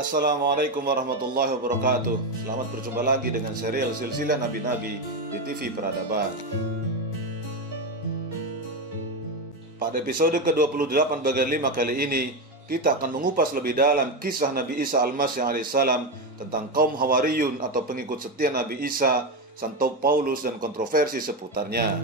Assalamualaikum warahmatullahi wabarakatuh. Selamat berjumpa lagi dengan serial Silsilah Nabi-Nabi di TV Peradaban. Pada episode ke-28 bagian 5 kali ini, kita akan mengupas lebih dalam kisah Nabi Isa Al-Masih alaihissalam tentang kaum Hawariyun atau pengikut setia Nabi Isa, Santo Paulus dan kontroversi seputarnya.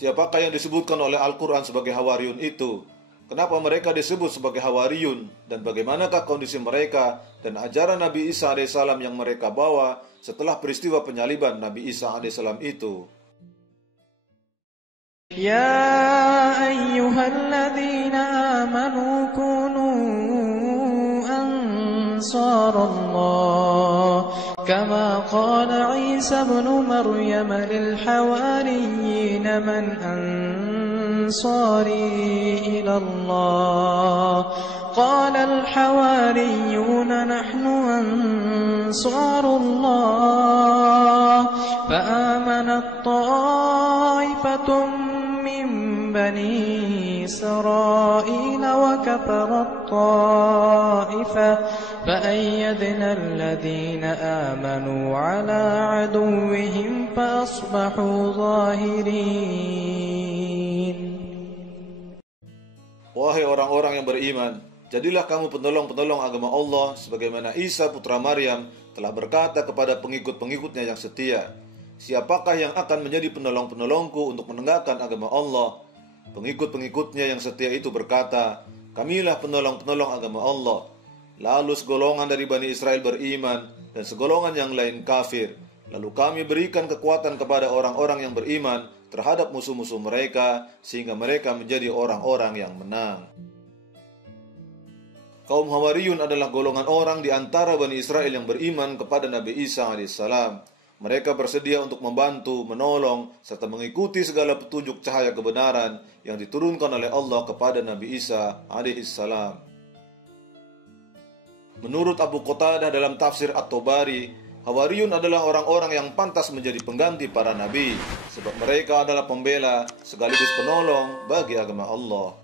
Siapakah yang disebutkan oleh Al-Quran sebagai Hawariyun itu? Kenapa mereka disebut sebagai Hawariyun? Dan bagaimanakah kondisi mereka dan ajaran Nabi Isa AS yang mereka bawa setelah peristiwa penyaliban Nabi Isa AS itu? Ya ayyuhalladzina amanu kunu ansarallah كما قال عيسى ابن مريم للحواريين من أنصاري إلى الله قال الحواريون نحن أنصار الله فآمنت طائفة من بني إسرائيل وكفرت طائفة فأيدنا الذين آمنوا على عدوهم فأصبحوا ظاهرين. Wahai orang-orang yang beriman, jadilah kamu penolong-penolong agama Allah sebagaimana Isa putra Maryam telah berkata kepada pengikut-pengikutnya yang setia, siapakah yang akan menjadi penolong-penolongku untuk menegakkan agama Allah? Pengikut-pengikutnya yang setia itu berkata, kamilah penolong-penolong agama Allah. Lalu segolongan dari Bani Israel beriman dan segolongan yang lain kafir. Lalu kami berikan kekuatan kepada orang-orang yang beriman terhadap musuh-musuh mereka sehingga mereka menjadi orang-orang yang menang. Kaum Hawariyun adalah golongan orang di antara Bani Israel yang beriman kepada Nabi Isa AS. Mereka bersedia untuk membantu, menolong, serta mengikuti segala petunjuk cahaya kebenaran yang diturunkan oleh Allah kepada Nabi Isa AS. Menurut Abu Qatadah dalam tafsir At-Tabari, Hawariyun adalah orang-orang yang pantas menjadi pengganti para nabi, sebab mereka adalah pembela sekaligus penolong bagi agama Allah.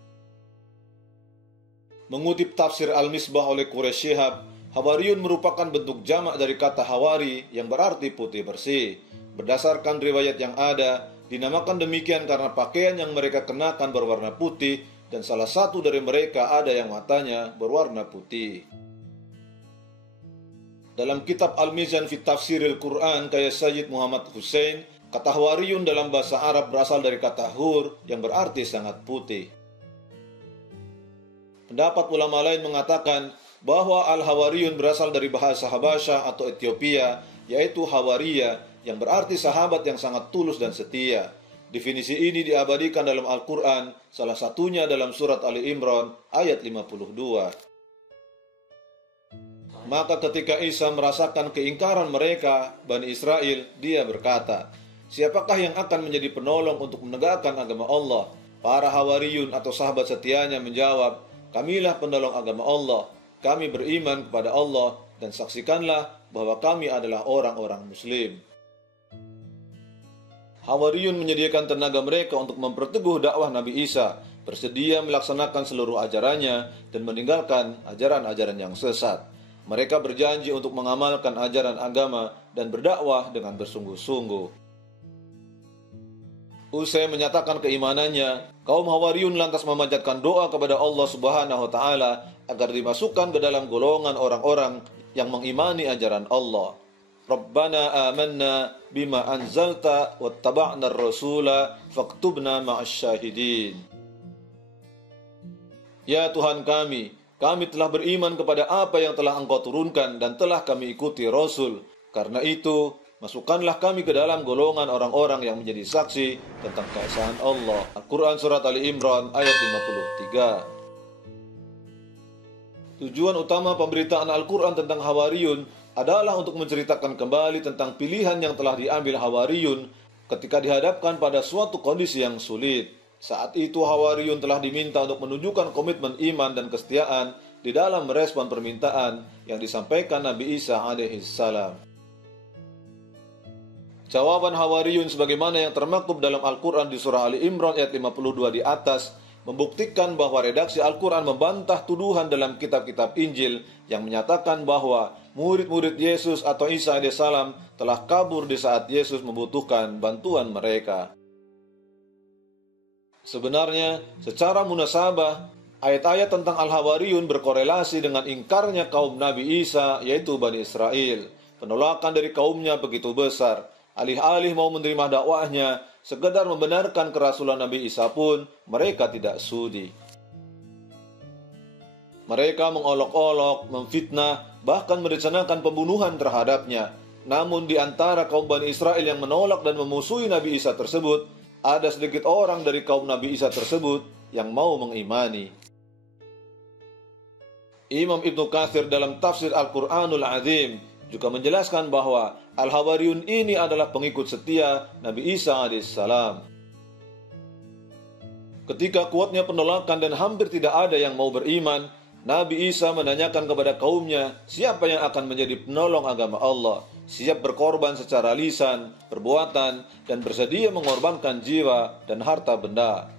Mengutip tafsir Al-Misbah oleh Quraish Shihab, Hawariyun merupakan bentuk jamak dari kata Hawari yang berarti putih bersih. Berdasarkan riwayat yang ada, dinamakan demikian karena pakaian yang mereka kenakan berwarna putih dan salah satu dari mereka ada yang matanya berwarna putih. Dalam kitab Al-Mizan fi Tafsiril Quran karya Sayyid Muhammad Hussein, kata Hawariyun dalam bahasa Arab berasal dari kata hur yang berarti sangat putih. Pendapat ulama lain mengatakan bahwa Al-Hawariyun berasal dari bahasa Habasyah atau Ethiopia, yaitu Hawariya yang berarti sahabat yang sangat tulus dan setia. Definisi ini diabadikan dalam Al-Quran, salah satunya dalam surat Ali Imran ayat 52. Maka ketika Isa merasakan keingkaran mereka, Bani Israel, dia berkata, siapakah yang akan menjadi penolong untuk menegakkan agama Allah? Para Hawariyun atau sahabat setianya menjawab, kamilah penolong agama Allah. Kami beriman kepada Allah dan saksikanlah bahwa kami adalah orang-orang Muslim. Hawariyun menyediakan tenaga mereka untuk memperteguh dakwah Nabi Isa, bersedia melaksanakan seluruh ajarannya dan meninggalkan ajaran-ajaran yang sesat. Mereka berjanji untuk mengamalkan ajaran agama dan berdakwah dengan bersungguh-sungguh. Usai menyatakan keimanannya, kaum Hawariyun lantas memanjatkan doa kepada Allah Subhanahu wa taala agar dimasukkan ke dalam golongan orang-orang yang mengimani ajaran Allah. Rabbana amanna bima anzalta wattaba'na ar-rasula faktubna ma'asyahidin. Ya Tuhan kami telah beriman kepada apa yang telah Engkau turunkan dan telah kami ikuti Rasul. Karena itu, Masukkanlah kami ke dalam golongan orang-orang yang menjadi saksi tentang keesaan Allah. Al-Quran Surat Ali Imran ayat 53. Tujuan utama pemberitaan Al-Quran tentang Hawariyun adalah untuk menceritakan kembali tentang pilihan yang telah diambil Hawariyun ketika dihadapkan pada suatu kondisi yang sulit. Saat itu Hawariyun telah diminta untuk menunjukkan komitmen iman dan kesetiaan di dalam merespon permintaan yang disampaikan Nabi Isa alaihissalam. Jawaban Hawariyun sebagaimana yang termaktub dalam Al-Quran di surah Ali Imran ayat 52 di atas membuktikan bahwa redaksi Al-Quran membantah tuduhan dalam kitab-kitab Injil yang menyatakan bahwa murid-murid Yesus atau Isa alaihissalam telah kabur di saat Yesus membutuhkan bantuan mereka. Sebenarnya, secara munasabah, ayat-ayat tentang Al-Hawariyun berkorelasi dengan ingkarnya kaum Nabi Isa, yaitu Bani Israel. Penolakan dari kaumnya begitu besar. Alih-alih mau menerima dakwahnya, sekedar membenarkan kerasulan Nabi Isa pun, mereka tidak sudi. Mereka mengolok-olok, memfitnah, bahkan merencanakan pembunuhan terhadapnya. Namun di antara kaum Bani Israel yang menolak dan memusuhi Nabi Isa tersebut, ada sedikit orang dari kaum Nabi Isa tersebut yang mau mengimani. Imam Ibnu Katsir dalam tafsir Al-Quranul Azim juga menjelaskan bahwa Al-Hawariyun ini adalah pengikut setia Nabi Isa alaihissalam. Ketika kuatnya penolakan dan hampir tidak ada yang mau beriman, Nabi Isa menanyakan kepada kaumnya siapa yang akan menjadi penolong agama Allah, siap berkorban secara lisan, perbuatan, dan bersedia mengorbankan jiwa dan harta benda.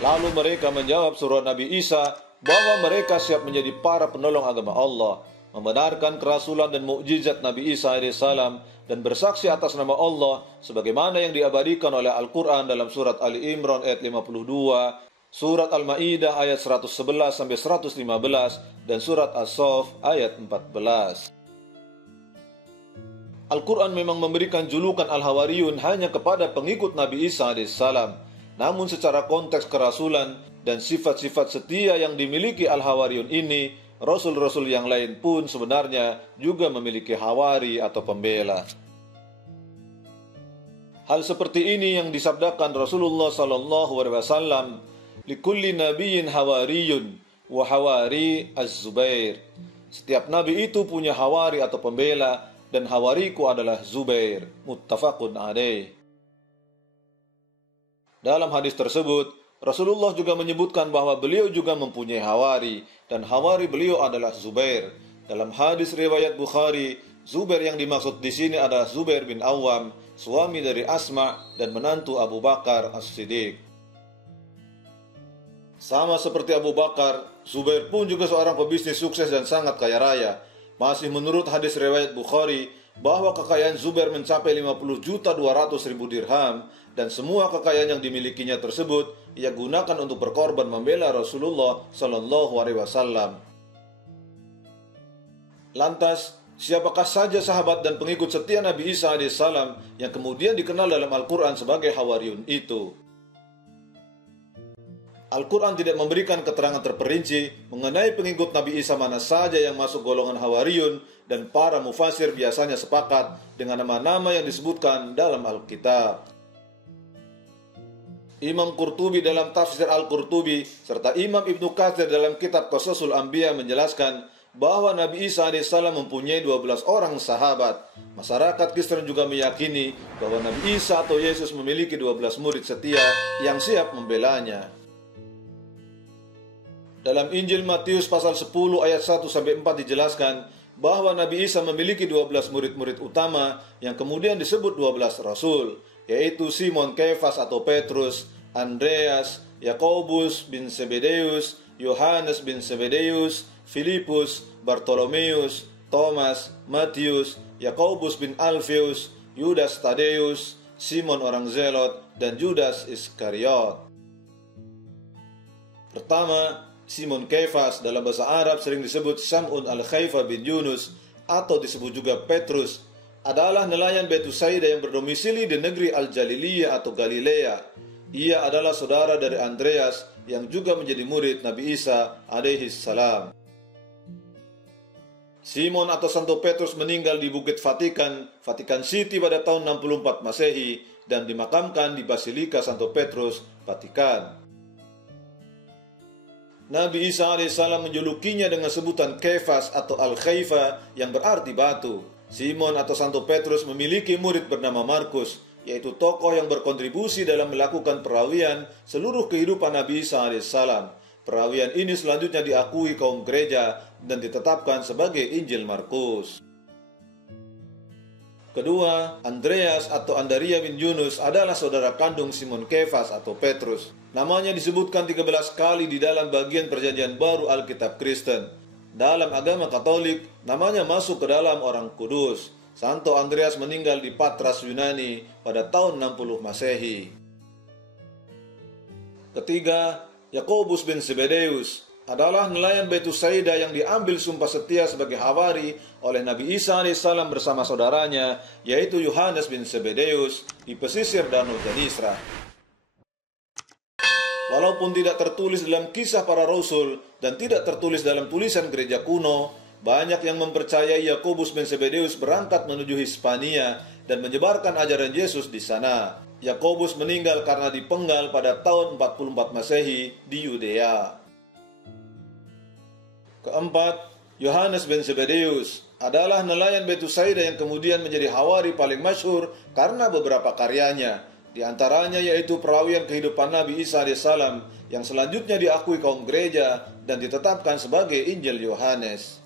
Lalu mereka menjawab suruh Nabi Isa bahwa mereka siap menjadi para penolong agama Allah, membenarkan kerasulan dan mukjizat Nabi Isa alaihissalam dan bersaksi atas nama Allah sebagaimana yang diabadikan oleh Al-Quran dalam surat Ali Imran ayat 52, surat Al-Ma'idah ayat 111 sampai 115 dan surat As-Saff ayat 14. Al-Quran memang memberikan julukan Al-Hawariyun hanya kepada pengikut Nabi Isa alaihissalam. Namun secara konteks kerasulan dan sifat-sifat setia yang dimiliki Al-Hawariyun ini, Rasul-Rasul yang lain pun sebenarnya juga memiliki hawari atau pembela. Hal seperti ini yang disabdakan Rasulullah SAW, "Likulli nabiyyin hawariyun wa hawari az-Zubair." Setiap nabi itu punya hawari atau pembela, dan hawariku adalah Zubair. Muttafaqun alaih. Dalam hadis tersebut, Rasulullah juga menyebutkan bahwa beliau juga mempunyai hawari, dan hawari beliau adalah Zubair. Dalam hadis riwayat Bukhari, Zubair yang dimaksud di sini adalah Zubair bin Awam, suami dari Asma dan menantu Abu Bakar As-Siddiq. Sama seperti Abu Bakar, Zubair pun juga seorang pebisnis sukses dan sangat kaya raya. Masih menurut hadis riwayat Bukhari, bahwa kekayaan Zubair mencapai 50.200.000 dirham, dan semua kekayaan yang dimilikinya tersebut ia gunakan untuk berkorban membela Rasulullah Sallallahu Alaihi Wasallam. Lantas, siapakah saja sahabat dan pengikut setia Nabi Isa alaihissalam yang kemudian dikenal dalam Al-Quran sebagai Hawariyun itu? Al-Quran tidak memberikan keterangan terperinci mengenai pengikut Nabi Isa mana saja yang masuk golongan Hawariyun, dan para mufasir biasanya sepakat dengan nama-nama yang disebutkan dalam Alkitab. Imam Qurtubi dalam tafsir Al-Qurtubi serta Imam Ibnu Katsir dalam kitab Qasasul Anbiya menjelaskan bahwa Nabi Isa alaihissalam mempunyai 12 orang sahabat. Masyarakat Kristen juga meyakini bahwa Nabi Isa atau Yesus memiliki 12 murid setia yang siap membelanya. Dalam Injil Matius pasal 10 ayat 1-4 dijelaskan bahwa Nabi Isa memiliki 12 murid-murid utama yang kemudian disebut 12 Rasul, yaitu Simon Kefas atau Petrus, Andreas, Yakobus bin Zebedeus, Yohanes bin Zebedeus, Filipus, Bartolomeus, Thomas, Matius, Yakobus bin Alfeus, Yudas Tadeus, Simon orang Zelot, dan Judas Iskariot. Pertama, Simon Kefas dalam bahasa Arab sering disebut Sam'un al-Khaifa bin Yunus atau disebut juga Petrus, adalah nelayan Baitu Saida yang berdomisili di negeri Al-Jaliliyah atau Galilea. Ia adalah saudara dari Andreas yang juga menjadi murid Nabi Isa alaihi salam. Simon atau Santo Petrus meninggal di Bukit Vatikan, Vatikan City pada tahun 64 Masehi dan dimakamkan di Basilika Santo Petrus, Vatikan. Nabi Isa alaihissalam menjulukinya dengan sebutan Kefas atau Al-Khaifa yang berarti batu. Simon atau Santo Petrus memiliki murid bernama Markus, yaitu tokoh yang berkontribusi dalam melakukan perawian seluruh kehidupan Nabi Isa alaihissalam. Perawian ini selanjutnya diakui kaum gereja dan ditetapkan sebagai Injil Markus. Kedua, Andreas atau Andaria bin Yunus adalah saudara kandung Simon Kefas atau Petrus. Namanya disebutkan 13 kali di dalam bagian Perjanjian Baru Alkitab Kristen. Dalam agama Katolik, namanya masuk ke dalam orang kudus. Santo Andreas meninggal di Patras, Yunani pada tahun 60 Masehi. Ketiga, Yakobus bin Zebedeus adalah nelayan Betusaida yang diambil sumpah setia sebagai hawari oleh Nabi Isa alaihissalam bersama saudaranya, yaitu Yohanes bin Zebedeus di pesisir Danau Genesra. Walaupun tidak tertulis dalam Kisah Para Rasul dan tidak tertulis dalam tulisan gereja kuno, banyak yang mempercayai Yakobus bin Zebedeus berangkat menuju Hispania dan menyebarkan ajaran Yesus di sana. Yakobus meninggal karena dipenggal pada tahun 44 Masehi di Yudea. Keempat, Yohanes bin Zebedeus adalah nelayan Betusaida yang kemudian menjadi hawari paling masyhur karena beberapa karyanya. Di antaranya yaitu perawian kehidupan Nabi Isa alaihissalam yang selanjutnya diakui kaum gereja dan ditetapkan sebagai Injil Yohanes.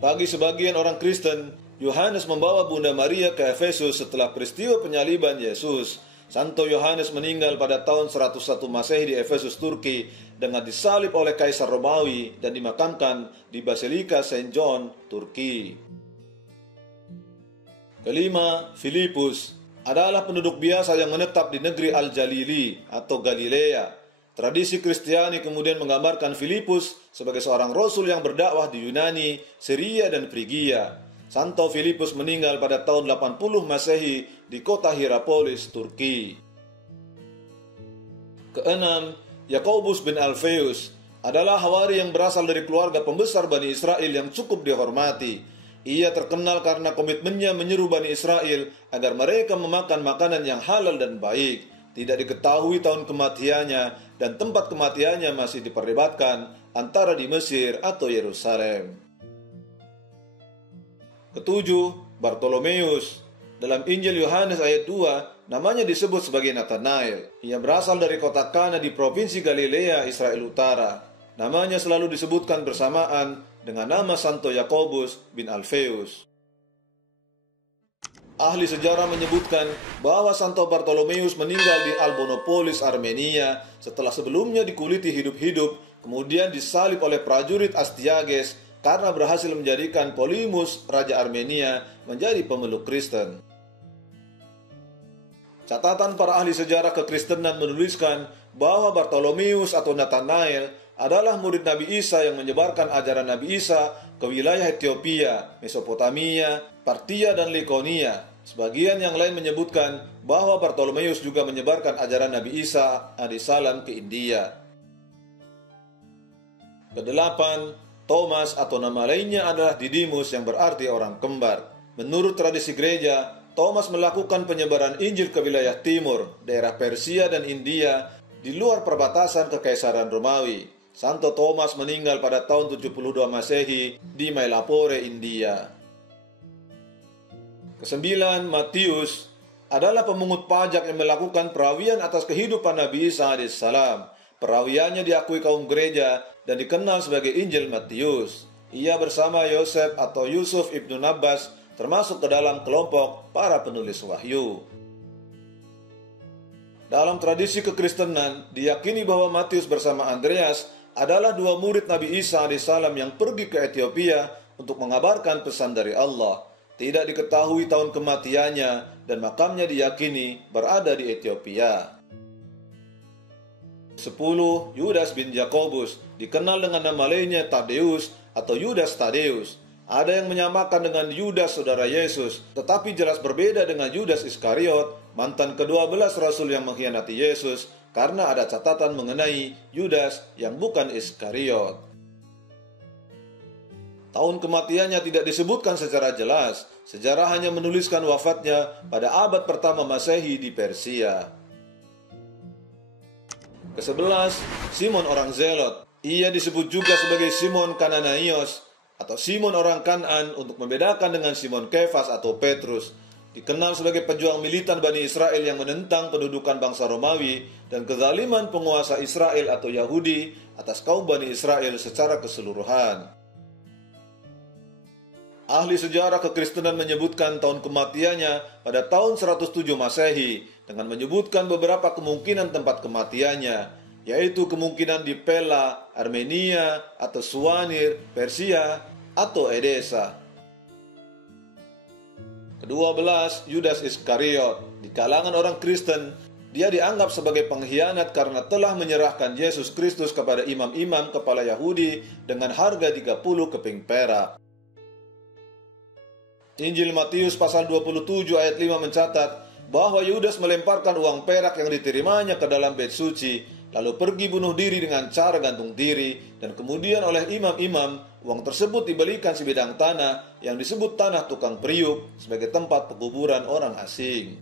Bagi sebagian orang Kristen, Yohanes membawa Bunda Maria ke Efesus setelah peristiwa penyaliban Yesus. Santo Yohanes meninggal pada tahun 101 Masehi di Efesus, Turki dengan disalib oleh Kaisar Romawi dan dimakamkan di Basilika Saint John, Turki. Kelima, Filipus adalah penduduk biasa yang menetap di negeri Al-Jalili atau Galilea. Tradisi Kristiani kemudian menggambarkan Filipus sebagai seorang rasul yang berdakwah di Yunani, Syria, dan Frigia. Santo Filipus meninggal pada tahun 80 Masehi di kota Hierapolis, Turki. Keenam, Yakobus bin Alfeus adalah hawari yang berasal dari keluarga pembesar Bani Israel yang cukup dihormati. Ia terkenal karena komitmennya menyeru Bani Israel agar mereka memakan makanan yang halal dan baik. Tidak diketahui tahun kematiannya dan tempat kematiannya masih diperdebatkan antara di Mesir atau Yerusalem. Ketujuh, Bartolomeus. Dalam Injil Yohanes ayat 2, namanya disebut sebagai Nathanael. Ia berasal dari kota Kana di provinsi Galilea, Israel Utara. Namanya selalu disebutkan bersamaan dengan nama Santo Yakobus bin Alfeus. Ahli sejarah menyebutkan bahwa Santo Bartolomeus meninggal di Albonopolis, Armenia setelah sebelumnya dikuliti hidup-hidup, kemudian disalib oleh prajurit Astyages karena berhasil menjadikan Polymus, Raja Armenia, menjadi pemeluk Kristen. Catatan para ahli sejarah kekristenan menuliskan bahwa Bartolomeus atau Nathanael adalah murid Nabi Isa yang menyebarkan ajaran Nabi Isa ke wilayah Ethiopia, Mesopotamia, Partia, dan Likonia. Sebagian yang lain menyebutkan bahwa Bartolomeus juga menyebarkan ajaran Nabi Isa alaihissalam ke India. Kedelapan, Thomas atau nama lainnya adalah Didimus yang berarti orang kembar. Menurut tradisi gereja, Thomas melakukan penyebaran Injil ke wilayah timur, daerah Persia dan India di luar perbatasan Kekaisaran Romawi. Santo Thomas meninggal pada tahun 72 Masehi di Mylapore, India. Kesembilan, Matius adalah pemungut pajak yang melakukan perawian atas kehidupan Nabi Isa alaihissalam. Perawiannya diakui kaum gereja dan dikenal sebagai Injil Matius. Ia bersama Yosef atau Yusuf ibnu Nabbas termasuk ke dalam kelompok para penulis wahyu. Dalam tradisi kekristenan, diyakini bahwa Matius bersama Andreas adalah dua murid Nabi Isa alaihissalam yang pergi ke Ethiopia untuk mengabarkan pesan dari Allah. Tidak diketahui tahun kematiannya dan makamnya diyakini berada di Ethiopia. 10. Yudas bin Yakobus, dikenal dengan nama lainnya Tadeus atau Yudas Tadeus. Ada yang menyamakan dengan Yudas saudara Yesus, tetapi jelas berbeda dengan Yudas Iskariot, mantan ke-12 rasul yang mengkhianati Yesus, karena ada catatan mengenai Yudas yang bukan Iskariot. Tahun kematiannya tidak disebutkan secara jelas. Sejarah hanya menuliskan wafatnya pada abad pertama Masehi di Persia. Ke-11, Simon orang Zelot. Ia disebut juga sebagai Simon Kananaios atau Simon orang Kanan untuk membedakan dengan Simon Kefas atau Petrus. Dikenal sebagai pejuang militan Bani Israel yang menentang pendudukan bangsa Romawi dan kezaliman penguasa Israel atau Yahudi atas kaum Bani Israel secara keseluruhan. Ahli sejarah kekristenan menyebutkan tahun kematiannya pada tahun 107 Masehi dengan menyebutkan beberapa kemungkinan tempat kematiannya, yaitu kemungkinan di Pella, Armenia, atau Suanir, Persia, atau Edessa. Ke-12, Yudas Iskariot. Di kalangan orang Kristen, dia dianggap sebagai pengkhianat karena telah menyerahkan Yesus Kristus kepada imam-imam kepala Yahudi dengan harga 30 keping perak. Injil Matius pasal 27 ayat 5 mencatat bahwa Yudas melemparkan uang perak yang diterimanya ke dalam bait suci, lalu pergi bunuh diri dengan cara gantung diri, dan kemudian oleh imam-imam uang tersebut dibelikan sebidang tanah yang disebut tanah tukang periuk sebagai tempat pekuburan orang asing.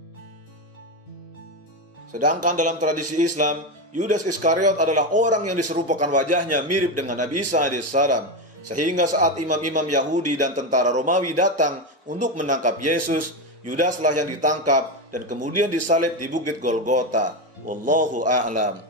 Sedangkan dalam tradisi Islam, Yudas Iskariot adalah orang yang diserupakan wajahnya mirip dengan Nabi Isa alaihissalam. Sehingga saat imam-imam Yahudi dan tentara Romawi datang untuk menangkap Yesus, Yudaslah yang ditangkap dan kemudian disalib di bukit Golgota. Wallahu a'lam.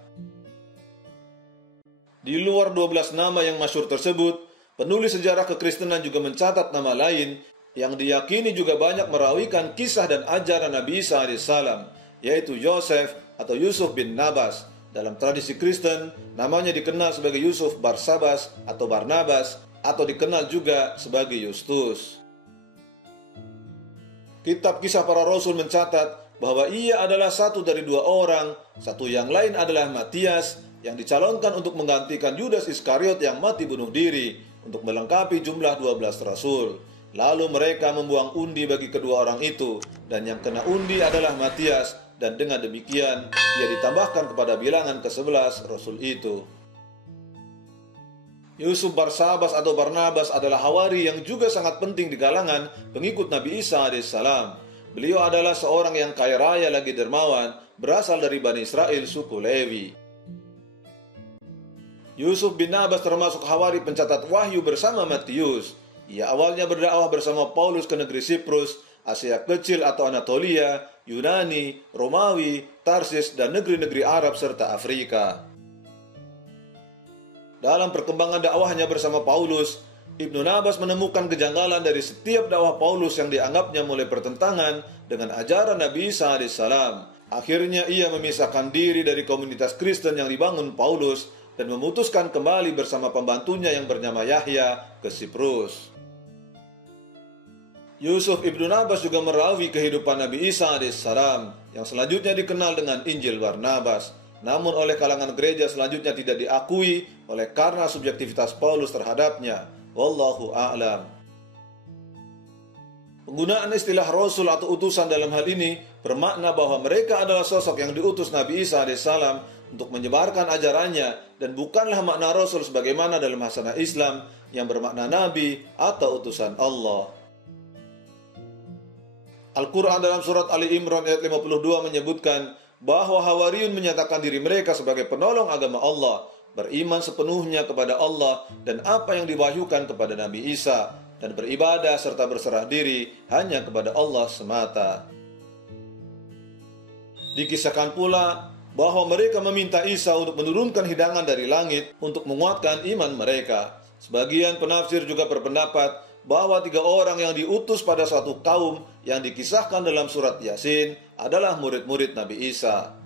Di luar 12 nama yang masyhur tersebut, penulis sejarah kekristenan juga mencatat nama lain yang diyakini juga banyak merawikan kisah dan ajaran Nabi Isa alaihissalam, yaitu Yosef atau Yusuf bin Nabas. Dalam tradisi Kristen, namanya dikenal sebagai Yusuf Barsabas atau Barnabas, atau dikenal juga sebagai Yustus. Kitab Kisah Para Rasul mencatat bahwa ia adalah satu dari 2 orang, satu yang lain adalah Matias, yang dicalonkan untuk menggantikan Yudas Iskariot yang mati bunuh diri, untuk melengkapi jumlah 12 rasul. Lalu mereka membuang undi bagi kedua orang itu, dan yang kena undi adalah Matias, dan dengan demikian ia ditambahkan kepada bilangan ke-11 rasul itu. Yusuf Barsabas atau Barnabas adalah hawari yang juga sangat penting di kalangan pengikut Nabi Isa alaihissalam. Beliau adalah seorang yang kaya raya lagi dermawan, berasal dari Bani Israel suku Lewi. Yusuf bin Nabas termasuk hawari pencatat wahyu bersama Matius. Ia awalnya berdakwah bersama Paulus ke negeri Siprus, Asia Kecil atau Anatolia, Yunani, Romawi, Tarsis, dan negeri-negeri Arab serta Afrika. Dalam perkembangan dakwahnya bersama Paulus, Ibnu Nabas menemukan kejanggalan dari setiap dakwah Paulus yang dianggapnya mulai bertentangan dengan ajaran Nabi Isa alaihissalam. Akhirnya ia memisahkan diri dari komunitas Kristen yang dibangun Paulus dan memutuskan kembali bersama pembantunya yang bernama Yahya ke Siprus. Yusuf Ibnu Nabas juga merawi kehidupan Nabi Isa alaihissalam yang selanjutnya dikenal dengan Injil Barnabas. Namun oleh kalangan gereja selanjutnya tidak diakui oleh karena subjektivitas Paulus terhadapnya. Wallahu a'lam. Penggunaan istilah Rasul atau utusan dalam hal ini bermakna bahwa mereka adalah sosok yang diutus Nabi Isa alaihissalam untuk menyebarkan ajarannya, dan bukanlah makna Rasul sebagaimana dalam hasanah Islam yang bermakna Nabi atau utusan Allah. Al-Quran dalam surat Ali Imran ayat 52 menyebutkan bahwa Hawariyun menyatakan diri mereka sebagai penolong agama Allah, beriman sepenuhnya kepada Allah dan apa yang diwahyukan kepada Nabi Isa, dan beribadah serta berserah diri hanya kepada Allah semata. Dikisahkan pula bahwa mereka meminta Isa untuk menurunkan hidangan dari langit untuk menguatkan iman mereka. Sebagian penafsir juga berpendapat bahwa 3 orang yang diutus pada suatu kaum yang dikisahkan dalam surat Yasin adalah murid-murid Nabi Isa.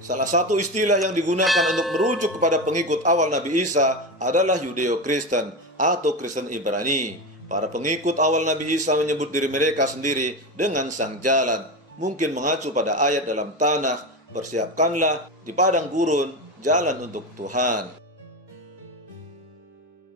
Salah satu istilah yang digunakan untuk merujuk kepada pengikut awal Nabi Isa adalah Yudeo-Kristen atau Kristen Ibrani. Para pengikut awal Nabi Isa menyebut diri mereka sendiri dengan Sang Jalan, mungkin mengacu pada ayat dalam Tanakh, "Persiapkanlah di padang gurun jalan untuk Tuhan."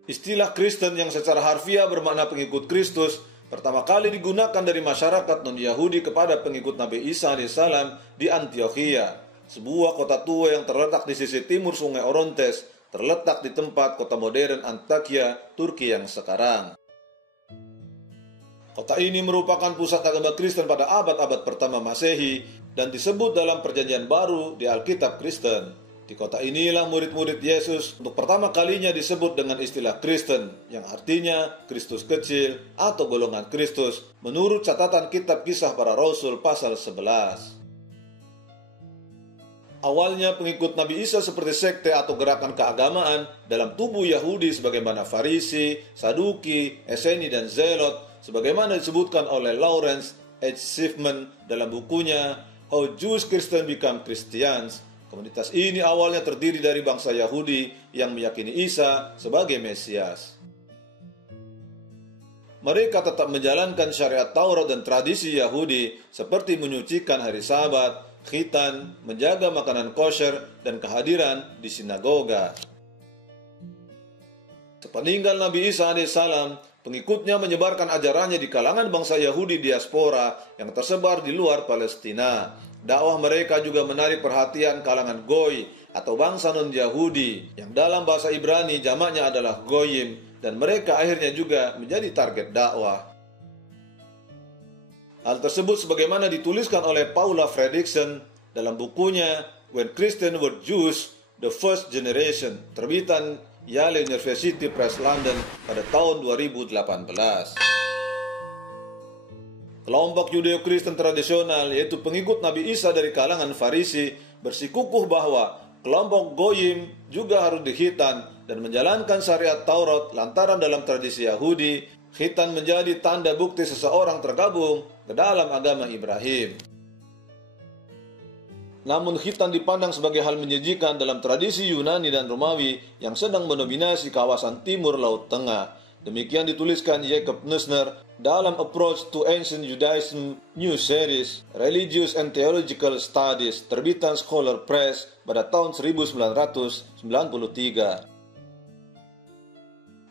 Istilah Kristen yang secara harfiah bermakna pengikut Kristus pertama kali digunakan dari masyarakat non-Yahudi kepada pengikut Nabi Isa alaihissalam di Antiokhia, sebuah kota tua yang terletak di sisi timur sungai Orontes, terletak di tempat kota modern Antakya, Turki yang sekarang. Kota ini merupakan pusat agama Kristen pada abad-abad pertama Masehi dan disebut dalam Perjanjian Baru di Alkitab Kristen. Di kota inilah murid-murid Yesus untuk pertama kalinya disebut dengan istilah Kristen, yang artinya Kristus kecil atau golongan Kristus, menurut catatan kitab Kisah Para Rasul pasal 11. Awalnya pengikut Nabi Isa seperti sekte atau gerakan keagamaan dalam tubuh Yahudi sebagaimana Farisi, Saduki, Eseni, dan Zelot, sebagaimana disebutkan oleh Lawrence H. Schiffman dalam bukunya How Jewish Christians Become Christians. Komunitas ini awalnya terdiri dari bangsa Yahudi yang meyakini Isa sebagai Mesias. Mereka tetap menjalankan syariat Taurat dan tradisi Yahudi seperti menyucikan hari Sabat, khitan, menjaga makanan kosher, dan kehadiran di sinagoga. Sepeninggal Nabi Isa alaihissalam, pengikutnya menyebarkan ajarannya di kalangan bangsa Yahudi diaspora yang tersebar di luar Palestina. Dakwah mereka juga menarik perhatian kalangan Goy atau bangsa non-Yahudi yang dalam bahasa Ibrani jamaknya adalah Goyim, dan mereka akhirnya juga menjadi target dakwah. Hal tersebut sebagaimana dituliskan oleh Paula Fredrickson dalam bukunya When Christians Were Jews, The First Generation, terbitan Yale University Press London pada tahun 2018. Kelompok Yudeo-Kristen tradisional, yaitu pengikut Nabi Isa dari kalangan Farisi, bersikukuh bahwa kelompok Goyim juga harus dikhitan dan menjalankan syariat Taurat lantaran dalam tradisi Yahudi, khitan menjadi tanda bukti seseorang tergabung ke dalam agama Ibrahim. Namun khitan dipandang sebagai hal menjijikan dalam tradisi Yunani dan Romawi yang sedang mendominasi kawasan timur Laut Tengah. Demikian dituliskan Jacob Neusner dalam Approach to Ancient Judaism New Series, Religious and Theological Studies, terbitan Scholar Press pada tahun 1993.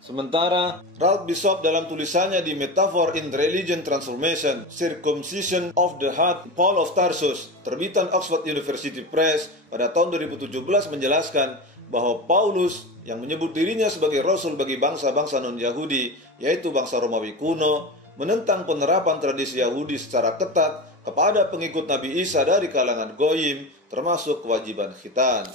Sementara, Ralph Bishop dalam tulisannya di Metaphor in Religion Transformation, Circumcision of the Heart, Paul of Tarsus, terbitan Oxford University Press pada tahun 2017 menjelaskan bahwa Paulus yang menyebut dirinya sebagai Rasul bagi bangsa-bangsa non-Yahudi, yaitu bangsa Romawi kuno, menentang penerapan tradisi Yahudi secara ketat kepada pengikut Nabi Isa dari kalangan Goyim, termasuk kewajiban khitan.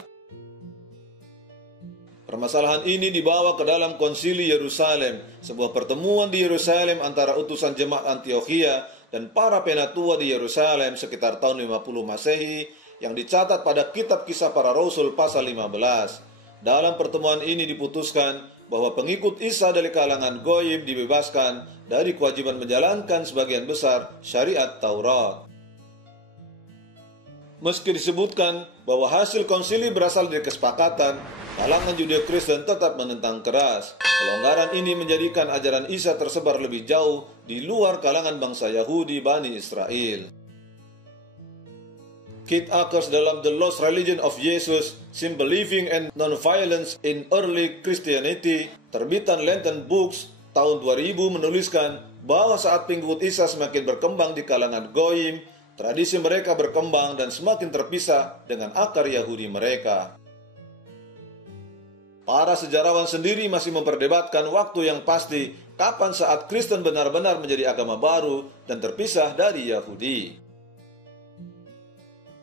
Permasalahan ini dibawa ke dalam Konsili Yerusalem, sebuah pertemuan di Yerusalem antara utusan jemaat Antiokhia dan para penatua di Yerusalem sekitar tahun 50 Masehi, yang dicatat pada kitab Kisah Para Rasul pasal 15. Dalam pertemuan ini diputuskan bahwa pengikut Isa dari kalangan Goyim dibebaskan dari kewajiban menjalankan sebagian besar syariat Taurat. Meski disebutkan bahwa hasil konsili berasal dari kesepakatan, kalangan Judeo-Kristen tetap menentang keras. Pelonggaran ini menjadikan ajaran Isa tersebar lebih jauh di luar kalangan bangsa Yahudi Bani Israel. Keith Akers dalam The Lost Religion of Jesus, Simple Living and Non-Violence in Early Christianity, terbitan Lenten Books, tahun 2000 menuliskan bahwa saat pengikut Isa semakin berkembang di kalangan Goyim, tradisi mereka berkembang dan semakin terpisah dengan akar Yahudi mereka. Para sejarawan sendiri masih memperdebatkan waktu yang pasti kapan saat Kristen benar-benar menjadi agama baru dan terpisah dari Yahudi.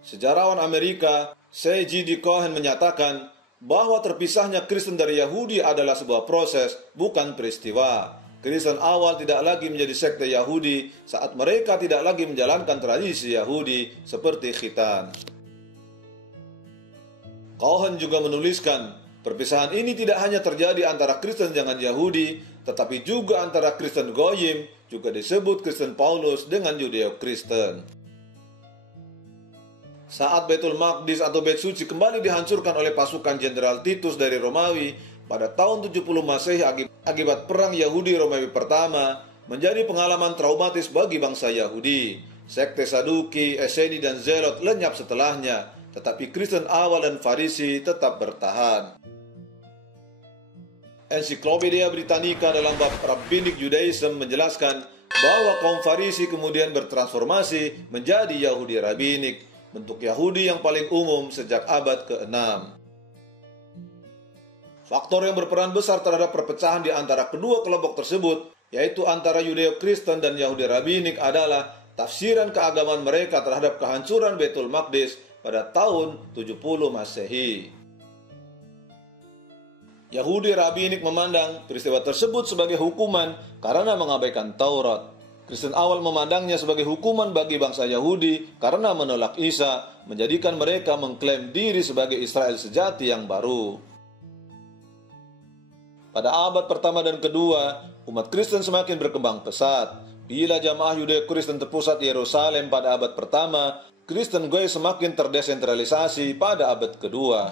Sejarawan Amerika C.G.D. Cohen menyatakan bahwa terpisahnya Kristen dari Yahudi adalah sebuah proses, bukan peristiwa. Kristen awal tidak lagi menjadi sekte Yahudi saat mereka tidak lagi menjalankan tradisi Yahudi seperti khitan. Cohen juga menuliskan, perpisahan ini tidak hanya terjadi antara Kristen dengan Yahudi, tetapi juga antara Kristen Goyim, juga disebut Kristen Paulus dengan Judeo-Kristen. Saat Baitul Maqdis atau Bait Suci kembali dihancurkan oleh pasukan Jenderal Titus dari Romawi pada tahun 70 Masehi akibat perang Yahudi Romawi pertama, menjadi pengalaman traumatis bagi bangsa Yahudi. Sekte Saduki, Eseni, dan Zelot lenyap setelahnya, tetapi Kristen awal dan Farisi tetap bertahan. Encyclopedia Britannica dalam bab Rabbinic Judaism menjelaskan bahwa kaum Farisi kemudian bertransformasi menjadi Yahudi Rabbinik, bentuk Yahudi yang paling umum sejak abad ke-6. Faktor yang berperan besar terhadap perpecahan di antara kedua kelompok tersebut, yaitu antara Yudeo-Kristen dan Yahudi Rabinik, adalah tafsiran keagamaan mereka terhadap kehancuran Baitul Maqdis pada tahun 70 Masehi. Yahudi Rabinik memandang peristiwa tersebut sebagai hukuman karena mengabaikan Taurat. Kristen awal memandangnya sebagai hukuman bagi bangsa Yahudi karena menolak Isa, menjadikan mereka mengklaim diri sebagai Israel sejati yang baru. Pada abad pertama dan kedua, umat Kristen semakin berkembang pesat. Bila jamaah Yudeo-Kristen terpusat di Yerusalem pada abad pertama, Kristen Goy semakin terdesentralisasi pada abad kedua.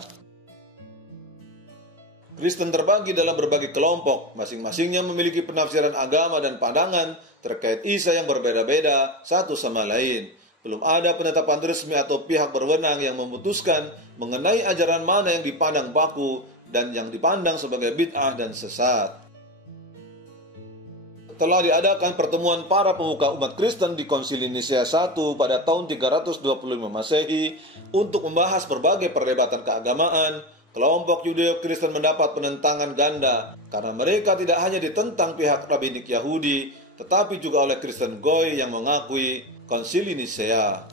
Kristen terbagi dalam berbagai kelompok, masing-masingnya memiliki penafsiran agama dan pandangan terkait Isa yang berbeda-beda satu sama lain. Belum ada penetapan resmi atau pihak berwenang yang memutuskan mengenai ajaran mana yang dipandang baku dan yang dipandang sebagai bid'ah dan sesat. Telah diadakan pertemuan para pemuka umat Kristen di Konsili Nisea I pada tahun 325 Masehi untuk membahas berbagai perdebatan keagamaan. Kelompok Yudeo-Kristen mendapat penentangan ganda karena mereka tidak hanya ditentang pihak Rabinik Yahudi, tetapi juga oleh Kristen Goy yang mengakui Konsili Nisea.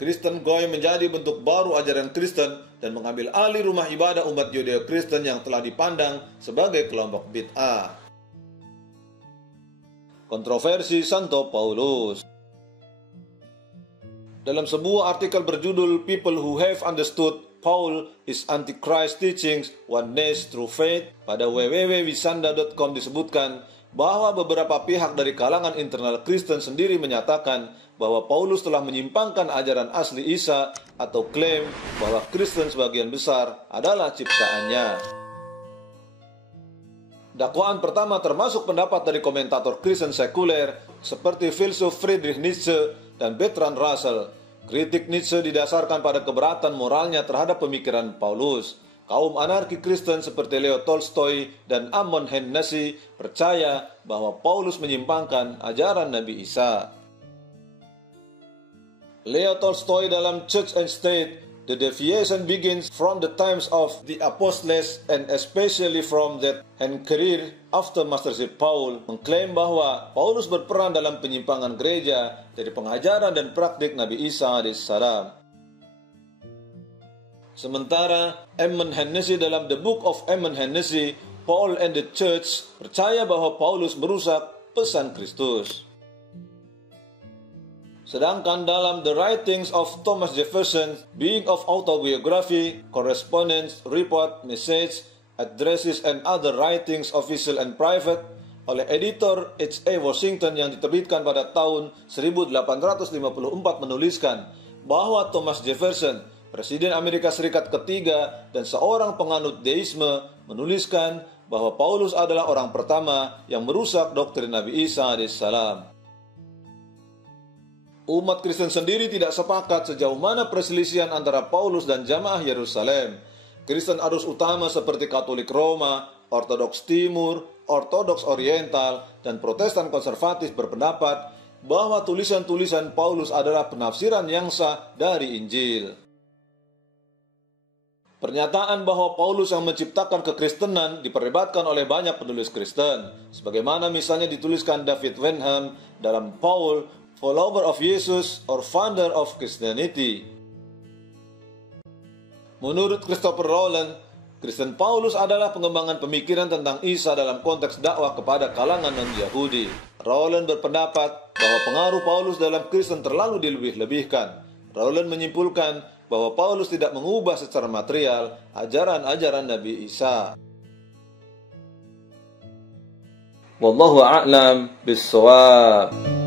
Kristen Goy menjadi bentuk baru ajaran Kristen dan mengambil alih rumah ibadah umat Yudeo-Kristen yang telah dipandang sebagai kelompok bid'ah. Kontroversi Santo Paulus. Dalam sebuah artikel berjudul People Who Have Understood Paul is Antichrist Teachings Oneness Through Faith pada www.wisanda.com disebutkan bahwa beberapa pihak dari kalangan internal Kristen sendiri menyatakan bahwa Paulus telah menyimpangkan ajaran asli Isa atau klaim bahwa Kristen sebagian besar adalah ciptaannya. Dakwaan pertama termasuk pendapat dari komentator Kristen sekuler seperti filsuf Friedrich Nietzsche dan Bertrand Russell. Kritik Nietzsche didasarkan pada keberatan moralnya terhadap pemikiran Paulus. Kaum anarki Kristen seperti Leo Tolstoy dan Ammon Hennessy percaya bahwa Paulus menyimpangkan ajaran Nabi Isa. Leo Tolstoy dalam Church and State, the deviation begins from the times of the apostles and especially from that and career after mastership Paul, mengklaim bahwa Paulus berperan dalam penyimpangan gereja dari pengajaran dan praktik Nabi Isa alaihissalam. Sementara Ammon Hennessy dalam The Book of Ammon Hennessy, Paul and the Church percaya bahwa Paulus merusak pesan Kristus. Sedangkan dalam The Writings of Thomas Jefferson, being of autobiography, correspondence, report, message, addresses, and other writings official and private, oleh editor H.A. Washington yang diterbitkan pada tahun 1854 menuliskan bahwa Thomas Jefferson, Presiden Amerika Serikat ketiga dan seorang penganut deisme, menuliskan bahwa Paulus adalah orang pertama yang merusak doktrin Nabi Isa alaihissalam. Umat Kristen sendiri tidak sepakat sejauh mana perselisihan antara Paulus dan jamaah Yerusalem. Kristen arus utama seperti Katolik Roma, Ortodoks Timur, Ortodoks Oriental, dan Protestan konservatif berpendapat bahwa tulisan-tulisan Paulus adalah penafsiran yang sah dari Injil. Pernyataan bahwa Paulus yang menciptakan kekristenan diperdebatkan oleh banyak penulis Kristen, sebagaimana misalnya dituliskan David Wenham dalam Paul, Follower of Jesus or Founder of Christianity. Menurut Christopher Rowland, Kristen Paulus adalah pengembangan pemikiran tentang Isa dalam konteks dakwah kepada kalangan non-Yahudi. Rowland berpendapat bahwa pengaruh Paulus dalam Kristen terlalu dilebih-lebihkan. Rowland menyimpulkan bahwa Paulus tidak mengubah secara material ajaran-ajaran Nabi Isa. Wallahu a'lam bishawab.